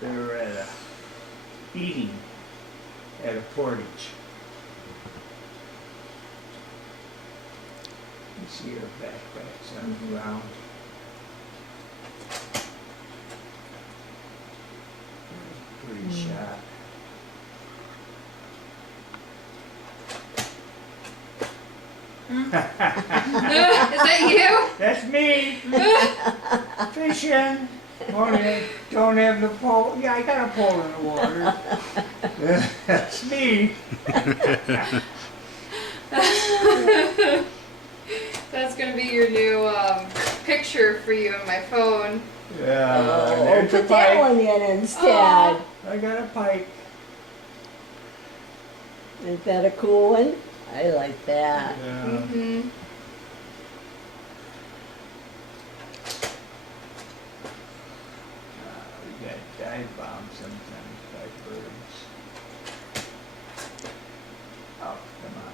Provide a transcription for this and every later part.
They were at a eating at a portage. You see her backpacks on the ground. Pretty shot. Is that you? That's me. Fishing. Only don't have the pole. Yeah, I got a pole in the water. That's me. That's gonna be your new picture for you on my phone. Yeah. Oh, there's a put that pike. one in instead. Aw. I got a pike. Is that a cool one? I like that. Yeah. Mm-hmm. We got dive bombed sometimes by birds. Oh, come on.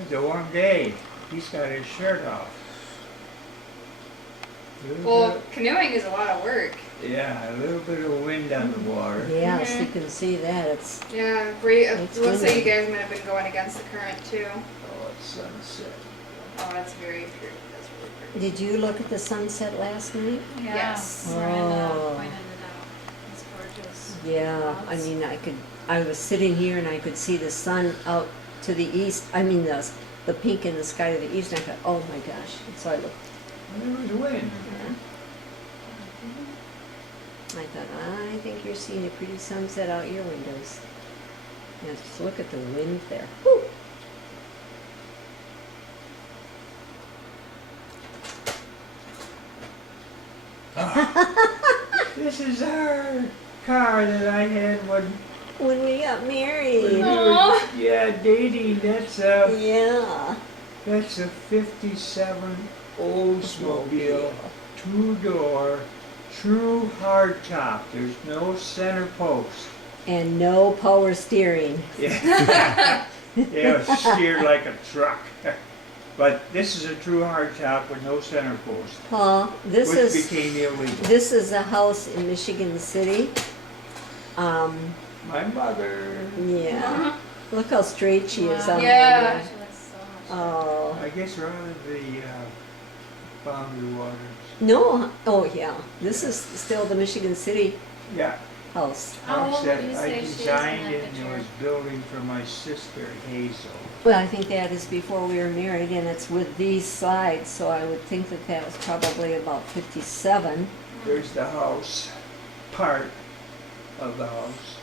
It's a warm day. He's got his shirt off. Well, canoeing is a lot of work. Yeah, a little bit of wind on the water. Yes, Mhm. you can see that. It's Yeah, great. It It's looks like you windy. guys might have been going against the current too. Oh, it's sunset. Oh, that's very pretty. That's really pretty. Did you look at the sunset last night? Yeah. Yes. Miranda Oh. pointed it out. It's gorgeous. Yeah, I mean, I was sitting here and I could see the sun out to the east. I mean, the pink in the sky to the east. And I thought, oh my gosh. And so I looked. There was wind. I thought, I think you're seeing a pretty sunset out your windows. Yeah, just look at the wind there. Whew. This is our car that I had When we got when we married. were dating. That's a Yeah. 57 Oldsmobile, 2-door, true hardtop. There's no center post. And no power steering. Yeah, it was steered like a truck. But this is a true hardtop with no center post, Paul, which became illegal. this is a house in Michigan City. My mother, Yeah. Look how straight she is Wow. on Yeah. there. She looks so much. Oh. I guess we're out of the Boundary Waters. No, oh yeah. This is still the Michigan City Yeah, house. How house old that would you I say she is in designed that it and picture? was building for my sister Hazel. Well, I think that is before we were married, and it's with these sides, so I would think that that was probably about 57. There's the house, part of the house.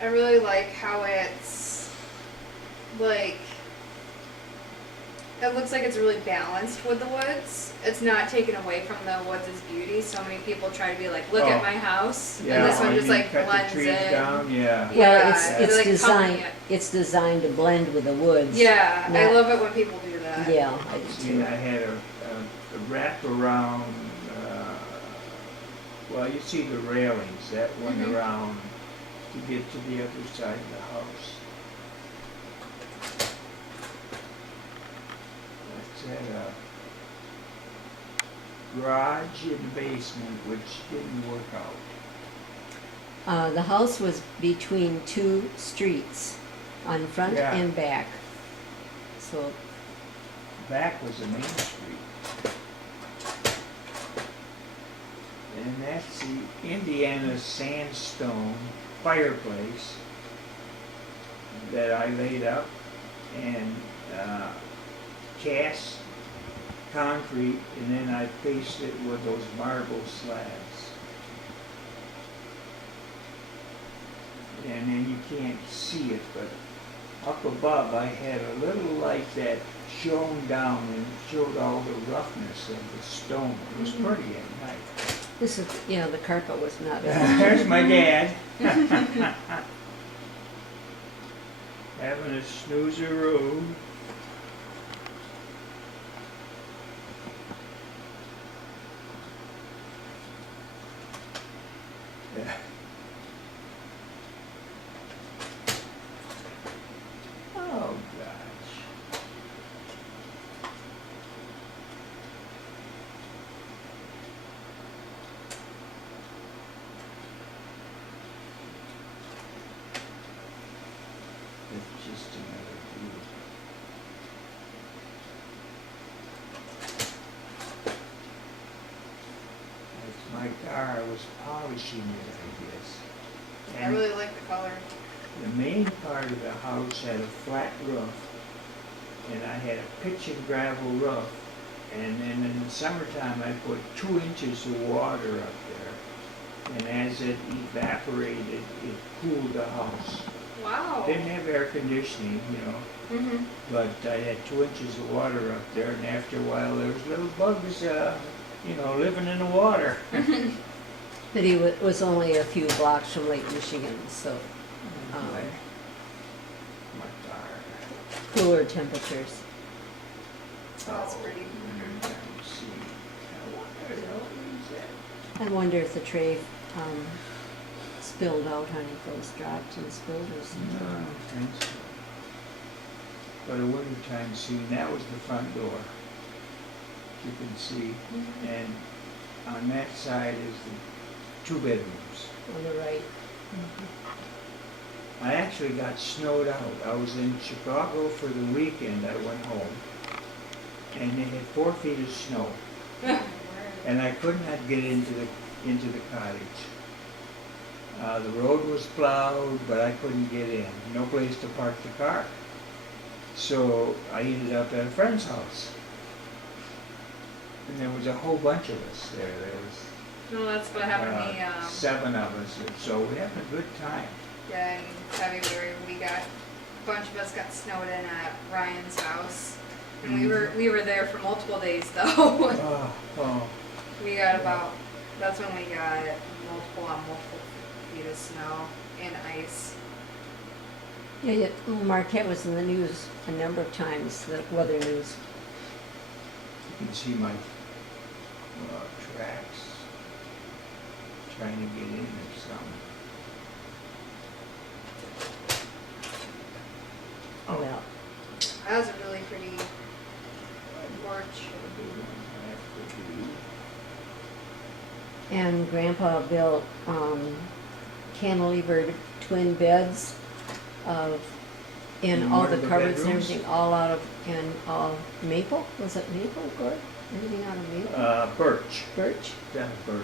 I really like how it's like it looks like it's really balanced with the woods. It's not taken away from the woods' beauty. So many people try to be like, look at Oh. my house, Yeah, and this one when just you like cut blends the trees in. down, yeah. Yeah, Well, it's it's like designed. coloring It's designed to blend with the woods. Yeah, I Not- love it when people do that. Yeah, I do See, too. I had a wrap around, well, you see the railings that went Mhm. around to get to the other side of the house. That's at a garage in the basement, which didn't work out. The house was between two streets, on front Yeah. and back. So Back was the main street. And that's the Indiana sandstone fireplace that I laid up and cast concrete, and then I faced it with those marble slabs. And then you can't see it, but up above I had a little light that shone down and showed all the roughness of the stone. It was pretty at night. this is, yeah, the carpet was not. There's my dad. Having a snoozeroo. Yeah. Oh, gosh. It's just another view. That's my car, I was polishing it, I guess. I And really like the color. the main part of the house had a flat roof, and I had a pitch and gravel roof. And then in the summertime, I put 2 inches of water up there. And as it evaporated, it cooled the house. Wow. Didn't have air conditioning, you know, Mm-hmm. but I had 2 inches of water up there, and after a while, there was little bugs, you know, living in the water. But he was only a few blocks from Lake Michigan, so Anyway, my car. cooler temperatures. That's pretty. Let me see. What the hell is that? I wonder if the tray spilled out, honey, if those dropped and spilled or No, I something. don't think so. But a wintertime scene, that was the front door. You can see, and on that side is the 2 bedrooms. On the right. I actually got snowed out. I was in Chicago for the weekend. I went home, and they had 4 feet of snow, and I could not get into the cottage. The road was plowed, but I couldn't get in. No place to park the car. So I ended up at a friend's house, and there was a whole bunch of us there. There was No, that's what happened to me. 7 of us, and so we had a good time. Yeah, in February a bunch of us got snowed in at Ryan's house, and we were there for multiple days though. Oh. We got that's when we got multiple feet of snow and ice. Yeah, Marquette was in the news a number of times, the weather news. You can see my tracks trying to get in or something. Oh, well, That was a really pretty porch. and Grandpa built cantilever twin beds of, in In all one the of the cupboards and bedrooms? everything, all out of, and all maple, was it maple, Gord? Everything out of maple? Birch. Birch? That birch.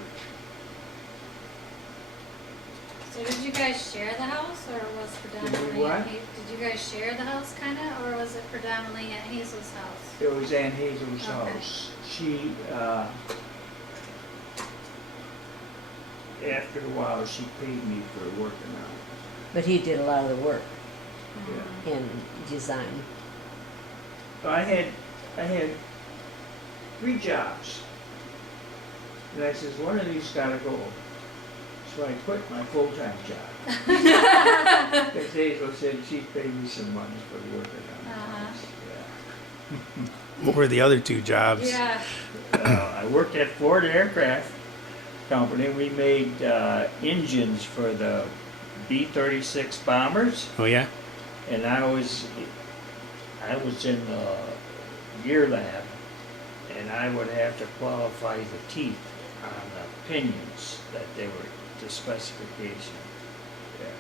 So did you guys share the house, or was predominantly what? at Did you guys share the house kinda, or was it predominantly at Hazel's house? It was Aunt Hazel's Okay. house. She, after a while, she paid me for working on But he did a lot of the work it. Yeah. in design. I had 3 jobs. And I says, one of these gotta go. So I quit my full-time job. Because Hazel said she'd pay me some money for working on the Uh-huh. house. What were the other 2 jobs? Yeah. Yeah. I worked at Ford Aircraft Company. We made engines for the B-36 bombers. Oh yeah? And I was in the gear lab, and I would have to qualify the teeth on the pinions that they were to specification. Yeah.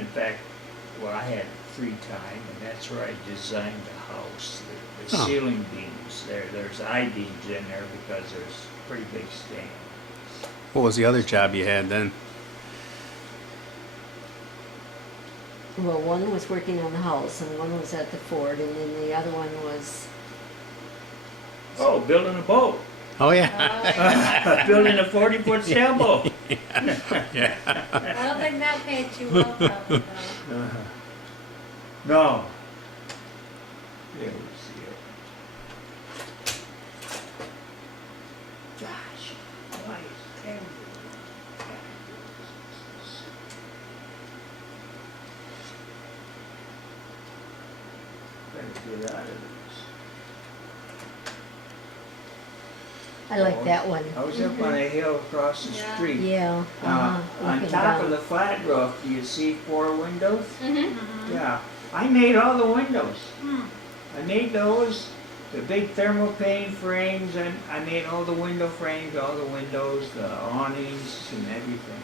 In fact, well, I had free time, and that's where I designed the house. The Oh. ceiling beams, there's I-beams in there because there's pretty big stands. What was the other job you had then? Well, one was working on the house, and one was at the Ford, and then the other one was, Oh, building a boat. Oh yeah. Building a 40-foot sailboat. Yeah. I don't think that paid too well, probably, though. Uh-huh. No. Yeah, we see it. Gosh, why is everything? Better get out of this. I like that one. I was up on a hill across the Yeah. street. Yeah, On looking top of down. the flat roof, do you see 4 windows? Mm-hmm. Yeah, I made all the windows. Hmm. I made those, the big thermopane frames, and I made all the window frames, all the windows, the awnings, and everything.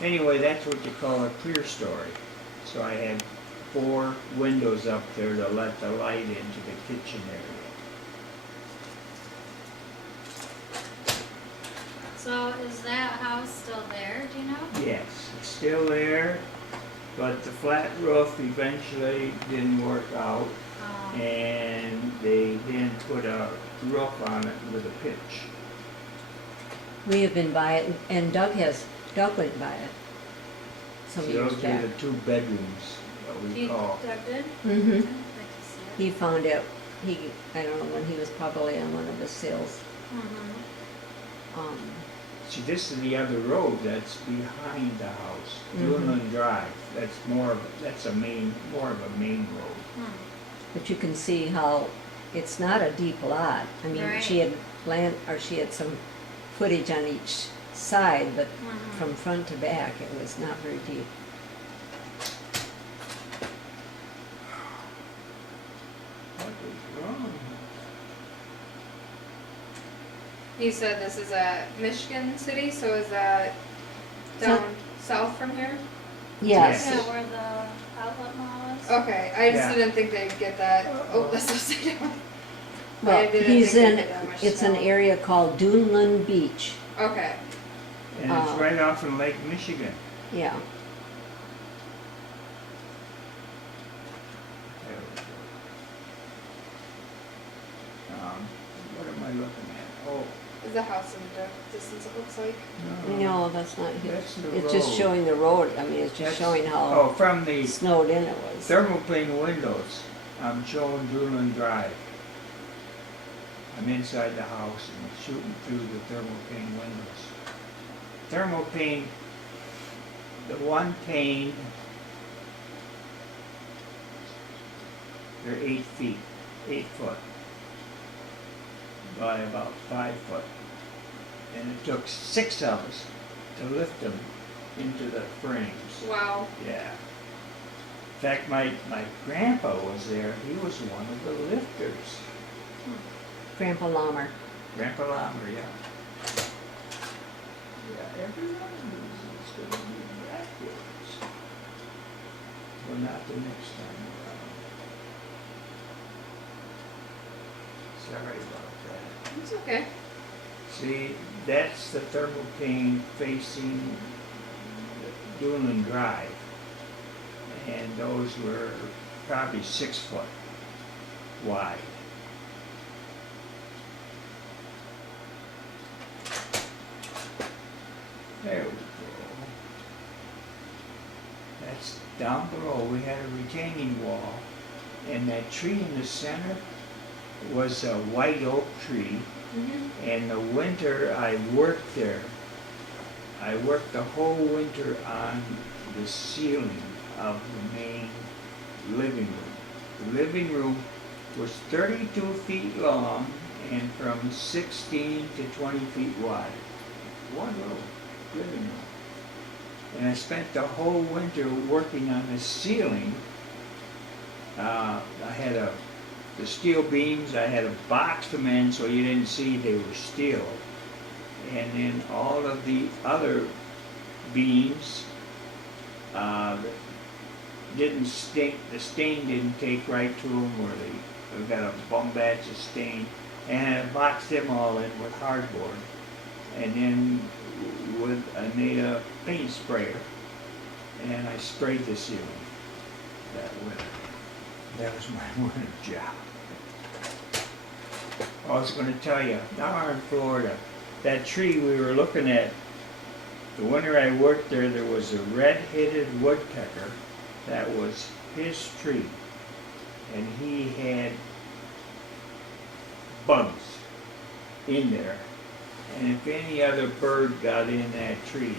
Anyway, that's what you call a clear story. So I had 4 windows up there to let the light into the kitchen area. So is that house still there, do you know? Yes, it's still there, but the flat roof eventually didn't work out, and they then put a roof on it with a pitch. We have been by it, and Doug went by it some So years those are back. the 2 bedrooms, what we He call. Doug did? Mm-hmm. I'd like to see it. He found out, I don't know when he was probably on one of the sales. Mhm. See, this is the other road that's behind the house, Mhm. Duneland Drive. That's more of a main road. Hmm. But you can see how it's not a deep lot. I mean, Right. she had some footage on each side, but Mhm. from front to back, it was not very deep. What is wrong? You said this is at Michigan City, so is that So- down south from here? Yes. Yeah, where the outlet mall is. Okay, I just Yeah. didn't think they'd get that. Oh, that's upside down. I Well, didn't he's think in, they'd get that much it's an snow. area called Duneland Beach. Okay. And it's Oh. right off of Lake Michigan. Yeah. There we go. What am I looking at? Oh, Is the house in the distance, it looks like? no. No, that's not That's his. the It's just road. showing the road. I mean, it's just That's- showing how Oh, from the snowed in it was. thermopane windows, I'm showing Duneland Drive. I'm inside the house and shooting through the thermopane windows. Thermopane, the one pane, they're 8 feet, 8 foot by about 5 foot. And it took 6 of us to lift them into the frames. Wow. Yeah. In fact, my grandpa was there. He was one of the lifters. Grandpa Lammer. Grandpa Lammer, yeah. Yeah, everyone is going to be backwards. Well, not the next time around. Sorry about that. It's okay. See, that's the thermopane facing Duneland Drive. And those were probably 6 foot wide. There we go. That's down below. We had a retaining wall. And that tree in the center was a white oak tree. Mm-hmm. And the winter I worked there, I worked the whole winter on the ceiling of the main living room. The living room was 32 feet long and from 16 to 20 feet wide. One little living room. And I spent the whole winter working on the ceiling. I had the steel beams, I had to box them in so you didn't see they were steel. And then all of the other beams didn't stink, the stain didn't take right to them, or they got a bum batch of stain. And I boxed them all in with hardboard. And then I made a paint sprayer, and I sprayed the ceiling that winter. That was my winter job. I was going to tell you, down in Florida, that tree we were looking at, the winter I worked there, there was a red-headed woodpecker. That was his tree. And he had bugs in there. And if any other bird got in that tree,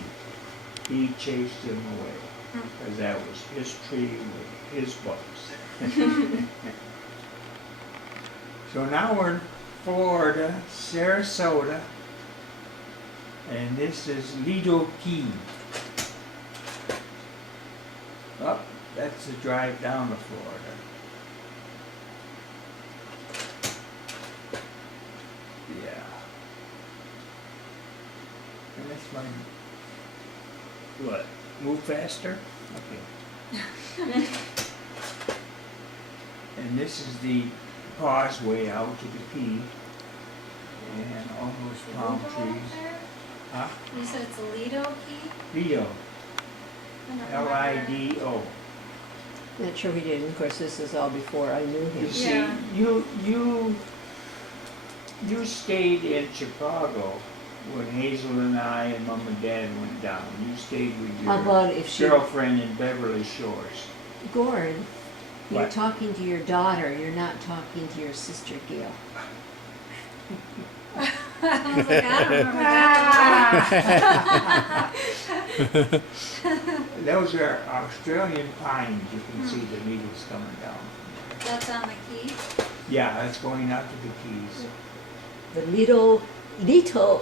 he chased them away. Because that was his tree with his bugs. So now we're Florida, Sarasota, and this is Lido Key. Oh, that's the drive down to Florida. Yeah. And that's my, what, move faster? Okay. And this is the causeway out to the key. And all those palm Lido up trees. there? Huh? You said it's a Lido key? Lido, I don't remember. Lido. Not sure we did, and of course, this is all before I knew him. You see, Yeah. you stayed in Chicago when Hazel and I and Mom and Dad went down. You stayed with How your about if she, girlfriend in Beverly Shores. Gordon, you're What? talking to your daughter, you're not talking to your sister Gail. I was like, I don't remember that. Those are Australian pines. You can see the needles coming down. That's on the key? Yeah, that's going out to the Keys. The Lido, Lido.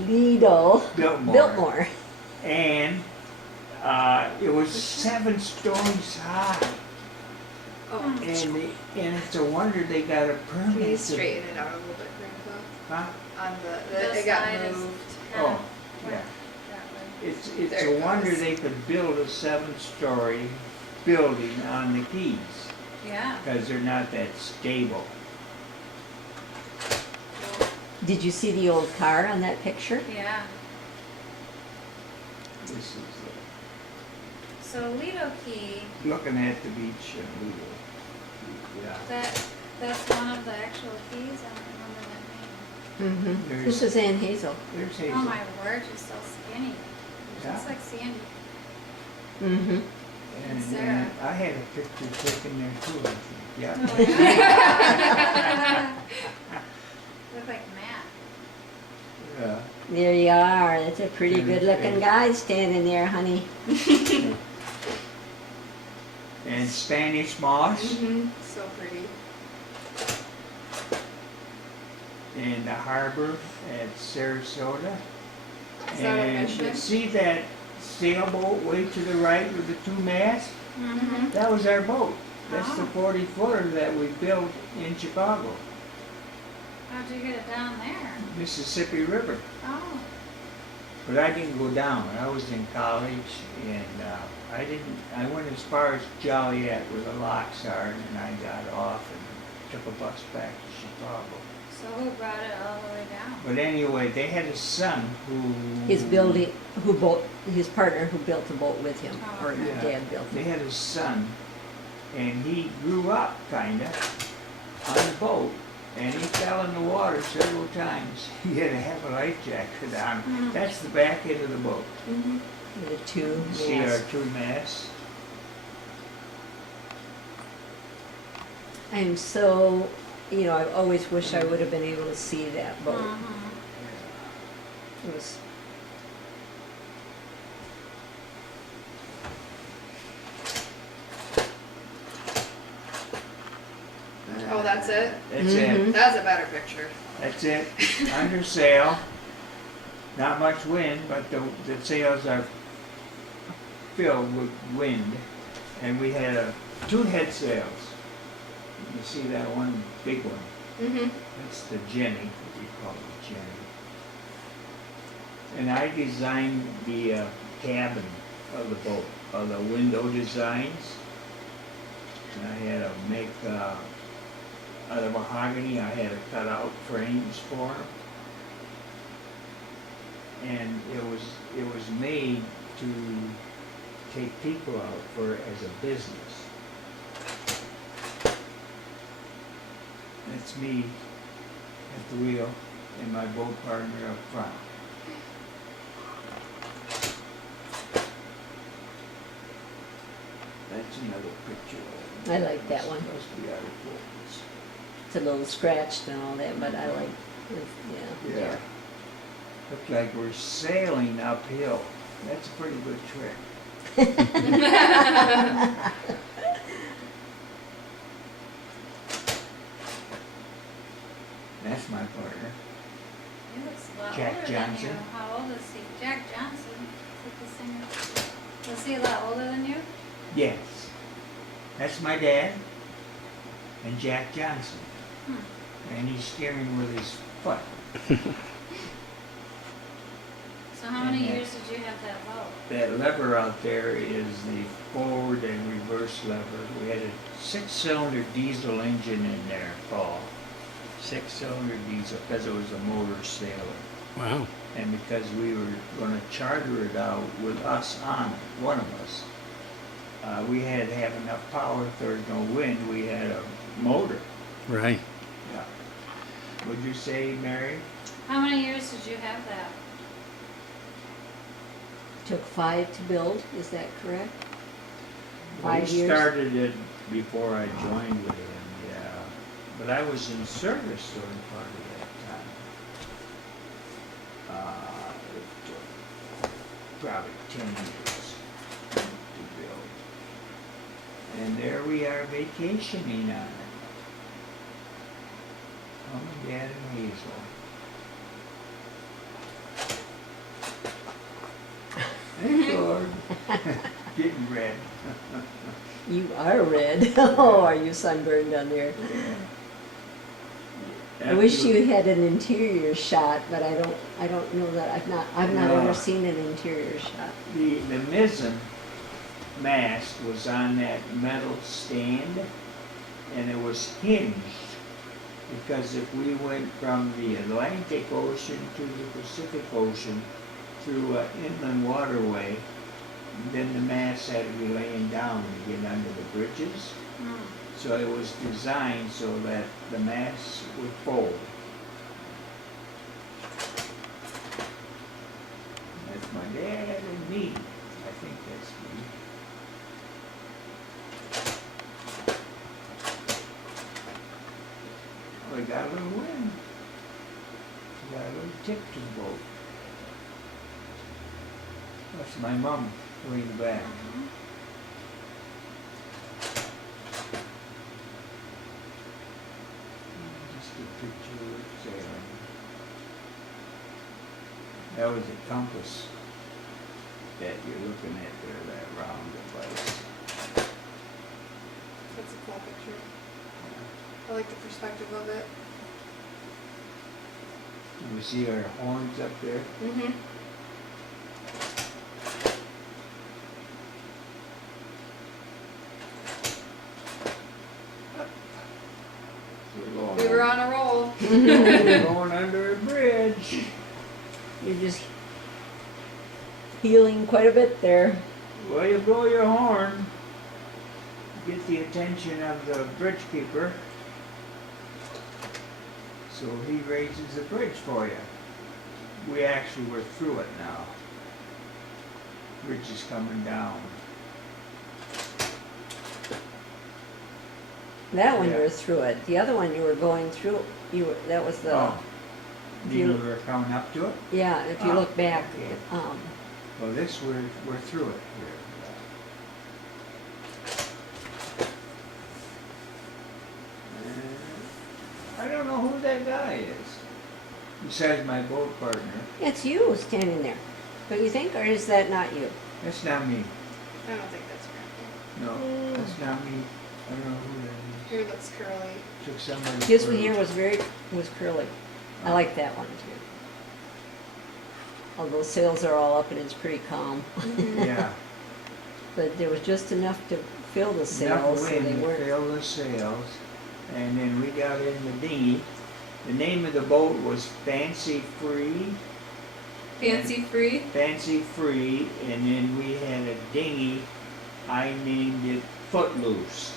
Lido, Biltmore. Biltmore. And it was 7 stories high. Oh, And it's a wonder they got a permit. can you to- straighten it out a little bit, Grandpa? Huh? On the This it got side is moved. Oh, half yeah. that way. It's There a it wonder goes. they could build a 7-story building on the Keys, Yeah. because they're not that stable. Did you see the old car on that picture? Yeah. This is So Lido Key, looking at the beach in Lido. Yeah. that's one of the actual keys? I don't remember that name. Mm-hmm. There's- This is Ann Hazel. There's Hazel. Oh my word, she's so skinny. Yeah. She's like Sandy. Mm-hmm. And Sarah. I had a picture taken there too, I think. Yeah. Oh, yeah. Look like Matt. Yeah. There you are. That's a pretty Yeah, good-looking yeah. guy standing there, honey. And Spanish moss. Mm-hmm. So pretty. In the harbor at Sarasota. Is that a And mission? you see that sailboat way to the right with the 2 masts? Mm-hmm. That was our boat. That's the Oh. 40-footer that we built in Chicago, How'd you get it down there? Mississippi River. Oh. But I didn't go down. I was in college, and I went as far as Joliet where the locks are, and then I got off and took a bus back to Chicago. So who brought it all the way down? But anyway, they had a son who... His partner who built the boat with him, Oh, or okay. Yeah. Dad built They it. had a son, and he grew up, kinda, on the boat, and he fell in the water several times. He had to have a life jacket on. Mhm. That's the back end of the boat. Mm-hmm. The 2 See our masts. 2 masts? I'm so, I always wish I would have been able to see that boat. Mhm. It was, Oh, that's it? That's it. Mhm. That's a better picture. That's it. Under sail. Not much wind, but the sails are filled with wind. And we had 2 head sails. You see that one big one? Mm-hmm. That's the Jenny, what we call it, Jenny. And I designed the cabin of the boat, of the window designs. And I had to make, out of mahogany, I had to cut out frames for them. And it was made to take people out for as a business. That's me at the wheel and my boat partner up front. That's another picture of it. I like that one. Supposed to be out of focus. It's a little scratched and all that, but I like, yeah. Yeah. Looks like we're sailing uphill. That's a pretty good trick. that's my partner. He looks a lot Jack older Johnson. than you. How old is he? Jack Johnson. Is that the singer? Was he a lot older than you? Yes. That's my dad and Jack Johnson. Hmm. And he's steering with his foot. So how many And years did you have that boat? That lever out there is the forward and reverse lever. We had a 6-cylinder diesel engine in there, Paul. 6-cylinder diesel, because it was a motor sailor. Wow. And because we were gonna charter it out with us on it, one of us, we had to have enough power if there was no wind, we had a motor. Right. Yeah. Would you say, Mary? How many years did you have that? Took 5 to build, is that correct? We 5 years? started it before I joined with him, yeah. But I was in service during part of that time. It took probably 10 years to build. And there we are vacationing on it. Mom and Dad and Hazel. Hey, George. Getting red. You are red. Oh, are you sunburned down there? I wish you had an interior shot, but I don't know that, I've not No. ever seen an interior shot. The mizzen mast was on that metal stand, and it was hinged, because if we went from the Atlantic Ocean to the Pacific Ocean through an inland waterway, then the mast had to be laying down to get under the bridges. Hmm. So it was designed so that the mast would fold. That's my dad and me. I think that's me. Oh, we got a little wind. We got a little tip to the boat. That's my mom way back. Mhm. Just a picture of it sailing. That was a compass that you're looking at there, that round device. That's a cool picture. I like the perspective of it. You see our horns up there? Mm-hmm. We were on a roll. We're going under a bridge. You're just healing quite a bit there. Well, you blow your horn, get the attention of the bridge keeper, so he raises the bridge for you. We actually were through it now. Bridge is coming down. That one you Yeah. were through it. The other one you were going through, that was the, Oh, if you you- were coming up to it? yeah, if you Ah, look back, okay. um, Well, this, we're through it here. I don't know who that guy is, besides my boat partner. it's you standing there. Don't you think, or is that not you? That's not me. I don't think that's right. No, that's not me. I don't know who that Here looks curly. is. Took somebody. His one here was curly. I like that one too. Although sails are all up and it's pretty calm. Yeah. But there was just enough to fill the Enough sails, so wind they to weren't. fill the sails, and then we got in the dinghy. The name of the boat was Fancy Free. Fancy free. Fancy Free, and then we had a dinghy. I named it Footloose.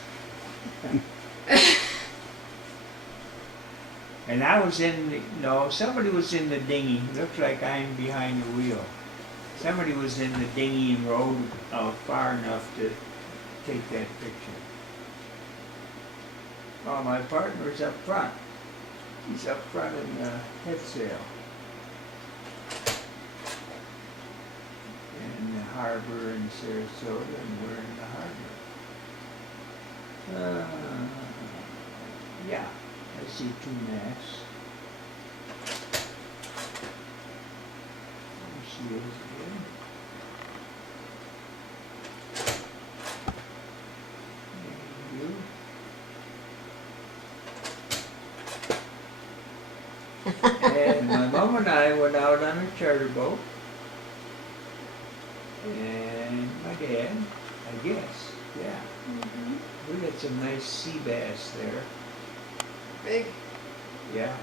And I was in the, no, somebody was in the dinghy. Looks like I'm behind the wheel. Somebody was in the dinghy and rowed far enough to take that picture. Oh, my partner's up front. He's up front in the head sail. In the harbor in Sarasota, and we're in the harbor. Yeah, I see 2 masts. And my mom and I went out on a charter boat. And my dad, I guess, yeah. Mhm. We had some nice sea bass there, Big. yeah.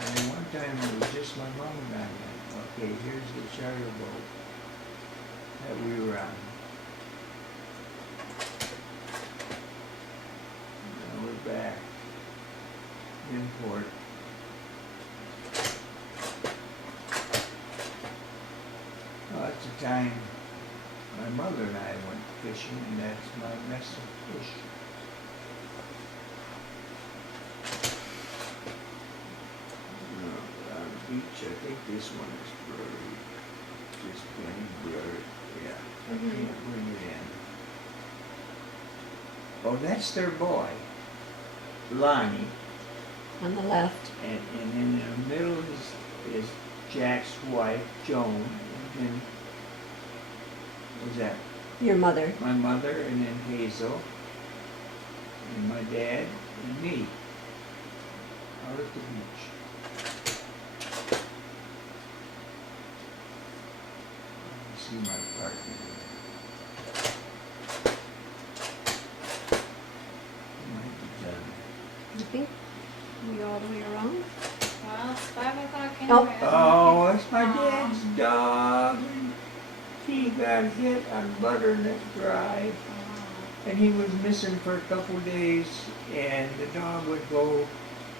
And then one time it was just my mom and I went, okay, here's the charter boat that we were on. Now we're back in port. Well, at the time, my mother and I went fishing, and that's my mess of fish. On the beach, I think this one is blurry, just plain blurry, yeah, I Mhm. can't bring it in. Oh, that's their boy, Lonnie, On the left. and in the middle is Jack's wife, Joan, and then, what's that? Your mother. My mother, and then Hazel, and my dad, and me, out at the beach. You see my partner there. Might be done. You think we all the way around? Well, it's 5 o'clock Oh. anyway. Oh, it's my Aw. dad's dog, and he got hit on Butternut Drive. Oh. And he was missing for a couple days, and the dog would go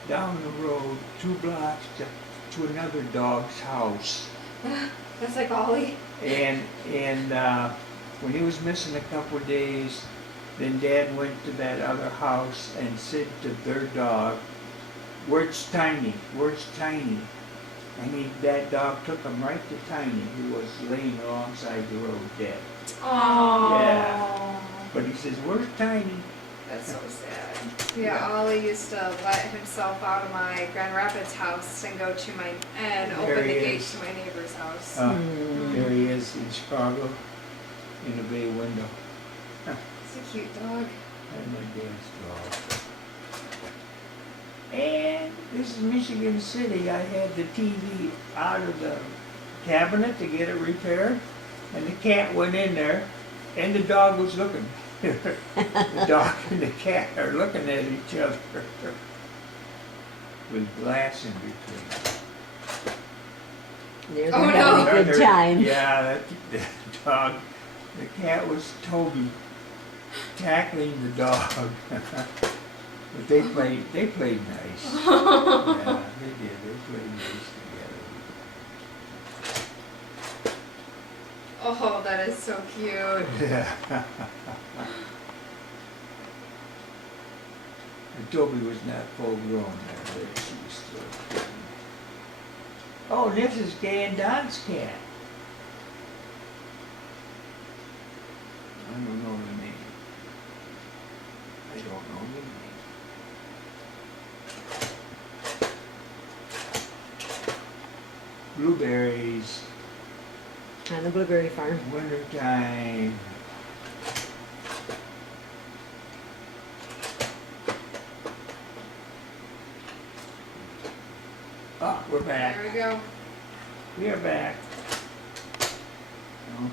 down the road 2 blocks to another dog's house. That's like Ollie. And when he was missing a couple days, then Dad went to that other house and said to their dog, "Where's Tiny? Where's Tiny?" And that dog took him right to Tiny, who was laying alongside the road dead. Oh. Yeah. But he says, "Where's Tiny?" That's so sad. Yeah, Ollie used to let himself out of my Grand Rapids house and go to and There open the he gate is. to my neighbor's house. There he is in Chicago, in the bay window. It's a cute dog. And my dad's dog. And this is Michigan City. I had the TV out of the cabinet to get it repaired, and the cat went in there, and the dog was looking. The dog and the cat are looking at each other with glass in between. They're Oh, having no. a good time. Yeah, the dog, the cat was Toby tackling the dog. But they played nice. Yeah, they did, they played nice Oh, that is so cute. together. Yeah. And Toby was not full grown there, but she was still kitten. Oh, this is Gay and Don's cat. I don't know the name. I don't know the name. Blueberries, On the blueberry farm. wintertime. Ah, we're back. There we go. We are back.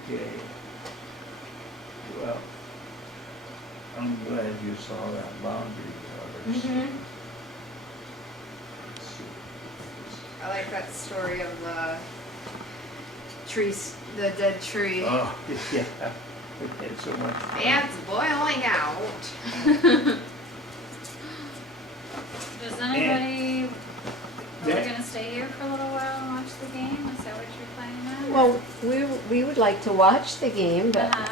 Okay. Well, I'm glad you saw that boundary covers. Mhm. Let's see. I like that story of the trees, the dead tree. Oh, yeah. We had so much fun. It's boiling out. Does anybody, are we that- gonna stay here for a little while and watch the game? Is that what you're planning on? Well, we would like to watch the game, but Uh-huh.